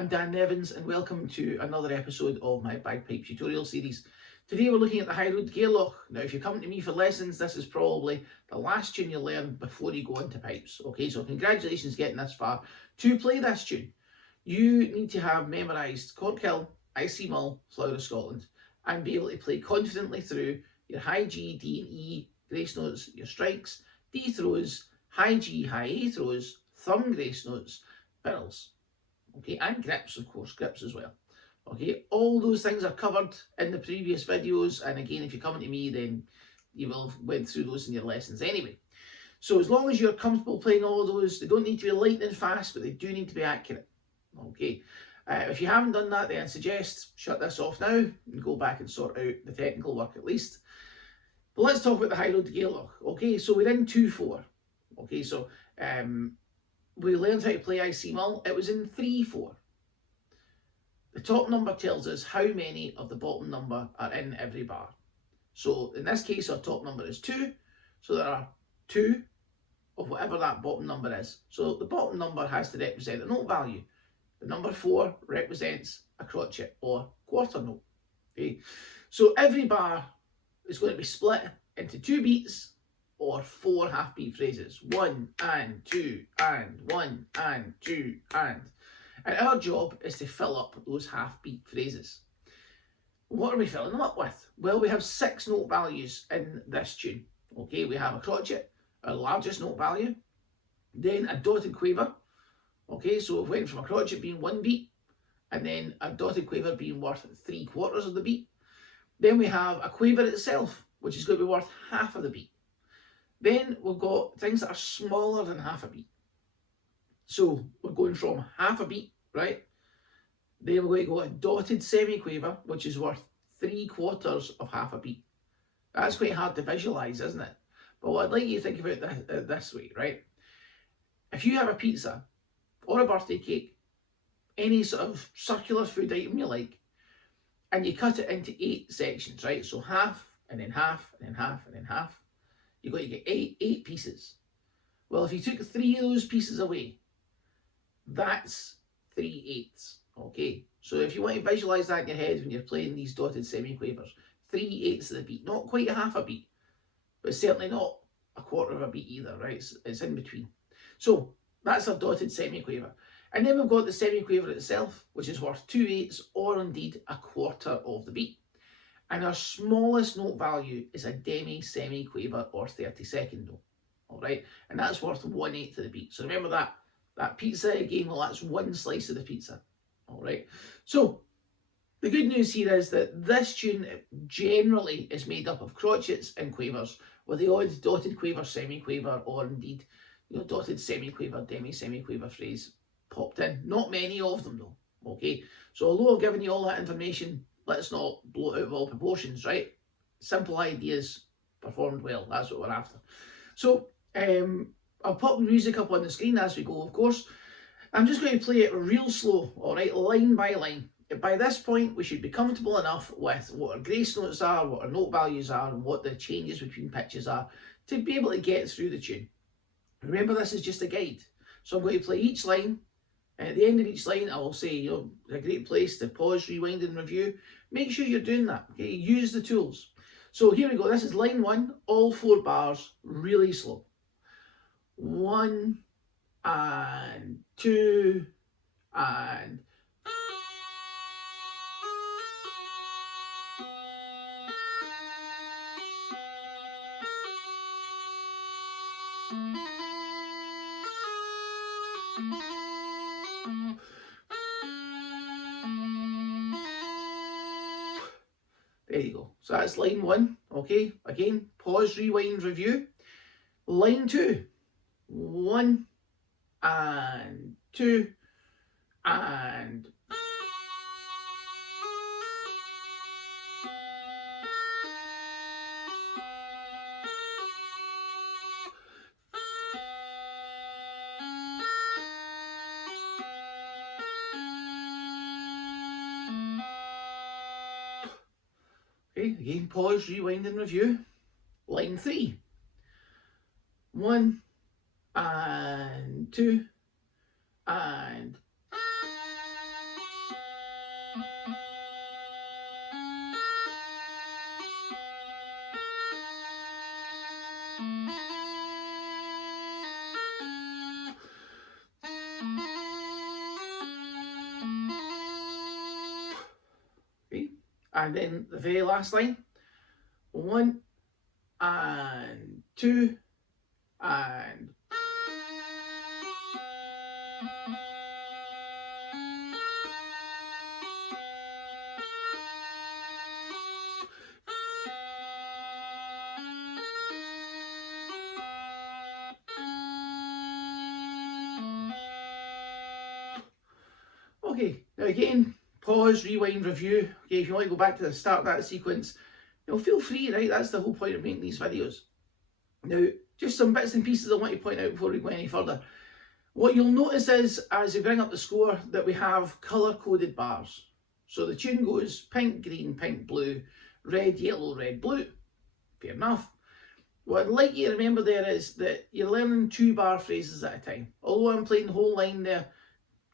I'm Dan Nevans and welcome to another episode of my bagpipe tutorial series. Today we're looking at the high road Gairloch. Now if you're coming to me for lessons, this is probably the last tune you'll learn before you go into pipes. Okay, so congratulations getting this far. To play this tune, you need to have memorised Corkhill, IC Mull, Flower of Scotland and be able to play confidently through your high G, D and E grace notes, your strikes, D throws, high G, high A throws, thumb grace notes, birls. Okay, and grips, of course, grips as well. Okay, all those things are covered in the previous videos, and again, if you're coming to me, then you will have went through those in your lessons anyway. So as long as you're comfortable playing all those, they don't need to be lightning fast, but they do need to be accurate. Okay, if you haven't done that, then I suggest shut this off now and go back and sort out the technical work at least. But let's talk about the high road to Gairloch. Okay, so we're in 2-4. Okay, so we learned how to play IC Mull. It was in 3-4. The top number tells us how many of the bottom number are in every bar. So in this case, our top number is 2. So there are 2 of whatever that bottom number is. So the bottom number has to represent a note value. The number 4 represents a crotchet or quarter note. Okay, so every bar is going to be split into 2 beats or 4 half beat phrases. 1 and 2 and 1 and 2 and. And our job is to fill up those half beat phrases. What are we filling them up with? Well, we have 6 note values in this tune. Okay, we have a crotchet, our largest note value, then a dotted quaver. Okay, so we went from a crotchet being 1 beat, and then a dotted quaver being worth 3/4 of the beat. Then we have a quaver itself, which is going to be worth half of the beat. Then we've got things that are smaller than half a beat. So we're going from half a beat, right? Then we're going to go a dotted semi-quaver, which is worth 3/4 of half a beat. That's quite hard to visualise, isn't it? But what I'd like you to think about this way, right? If you have a pizza or a birthday cake, any sort of circular food item you like, and you cut it into 8 sections, right? So half, and then half, and then half, and then half. You're going to get 8 pieces. Well, if you took 3 of those pieces away, that's 3/8. Okay, so if you want to visualise that in your head when you're playing these dotted semi-quavers, 3/8 of the beat, not quite a half a beat, but certainly not a quarter of a beat either, right? It's in between. So that's a dotted semi-quaver. And then we've got the semi-quaver itself, which is worth 2/8 or indeed a quarter of the beat. And our smallest note value is a demi-semi-quaver or 32nd note, all right? And that's worth 1/8 of the beat. So remember that pizza again, well, that's 1 slice of the pizza, all right? So the good news here is that this tune generally is made up of crotchets and quavers, with the odd dotted quaver, semi-quaver, or indeed, dotted semi-quaver, demi-semi-quaver phrase popped in. Not many of them though, okay? So although I've given you all that information, let's not blow it out of all proportions, right? Simple ideas performed well, that's what we're after. So I'll pop the music up on the screen as we go, of course. I'm just going to play it real slow, all right, line by line. By this point, we should be comfortable enough with what our grace notes are, what our note values are, and what the changes between pitches are to be able to get through the tune. Remember, this is just a guide. So I'm going to play each line. At the end of each line, I will say, a great place to pause, rewind, and review. Make sure you're doing that, okay? Use the tools. So here we go. This is line 1, all 4 bars, really slow. 1 and 2 and... There you go. So that's line 1, okay? Again, pause, rewind, review. Line 2, 1 and 2 and... Okay, again, pause, rewind and review. Line 3, 1 and 2 and And then the very last line, 1 and 2 and okay, now again, pause, rewind, review. Okay, if you want to go back to the start of that sequence, feel free, right? That's the whole point of making these videos. Now, just some bits and pieces I want to point out before we go any further. What you'll notice is, as we bring up the score, that we have colour-coded bars. So the tune goes pink, green, pink, blue, red, yellow, red, blue. Fair enough. What I'd like you to remember there is that you're learning 2-bar phrases at a time. Although I'm playing the whole line there,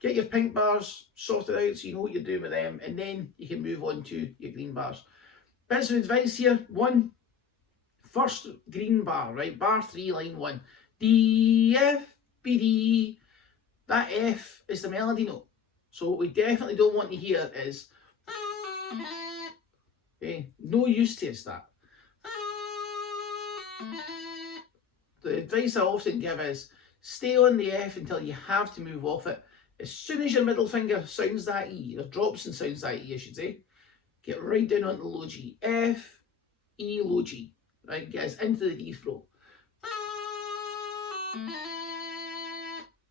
get your pink bars sorted out so you know what you're doing with them, and then you can move on to your green bars. Bits of advice here. 1, first green bar, right? Bar 3, line 1. D, F, B, D. That F is the melody note. So what we definitely don't want to hear is, okay, no use to that. The advice I often give is, stay on the F until you have to move off it. As soon as your middle finger sounds that E, or drops and sounds that E, I should say, get right down onto the low G. F, E, low G. Right, get us into the D throw.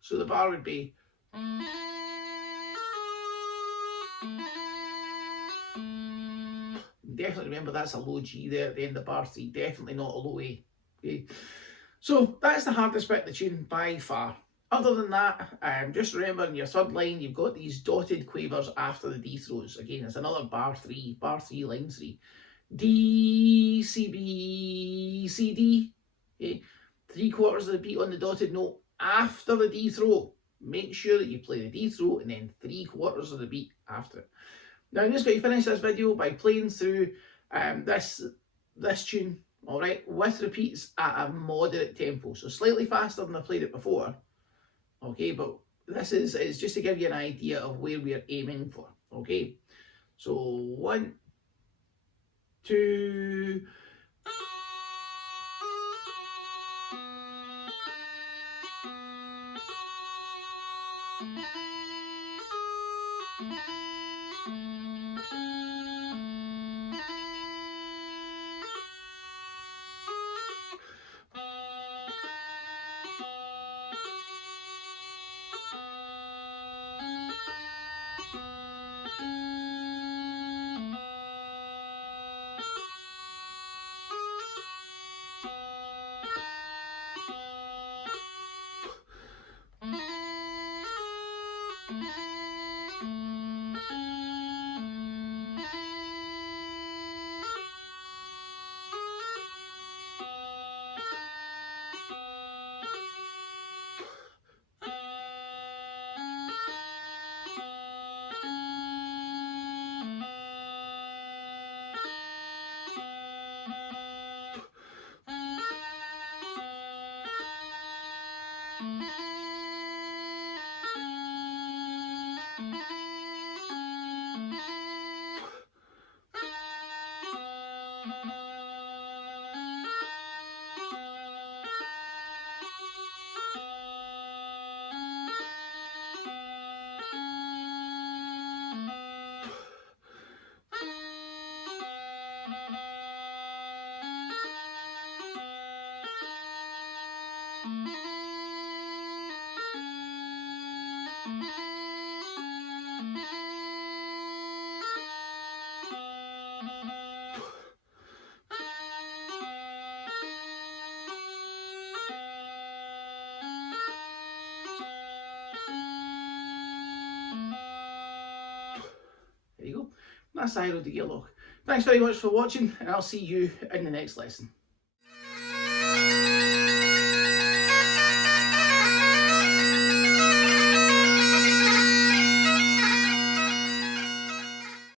So the bar would be, definitely remember that's a low G there at the end of bar 3, definitely not a low A. Okay, so that's the hardest bit of the tune by far. Other than that, just remember in your third line you've got these dotted quavers after the D throws. Again, it's another bar 3, line 3. D, C, B, C, D. Okay, 3/4 of the beat on the dotted note after the D throw. Make sure that you play the D throw and then 3/4 of the beat after it. Now I'm just going to finish this video by playing through this tune, alright, with repeats at a moderate tempo. So slightly faster than I played it before. Okay, but this is just to give you an idea of where we are aiming for. Okay, so 1, 2. There you go. That's the High Road to Gairloch. Thanks very much for watching, and I'll see you in the next lesson.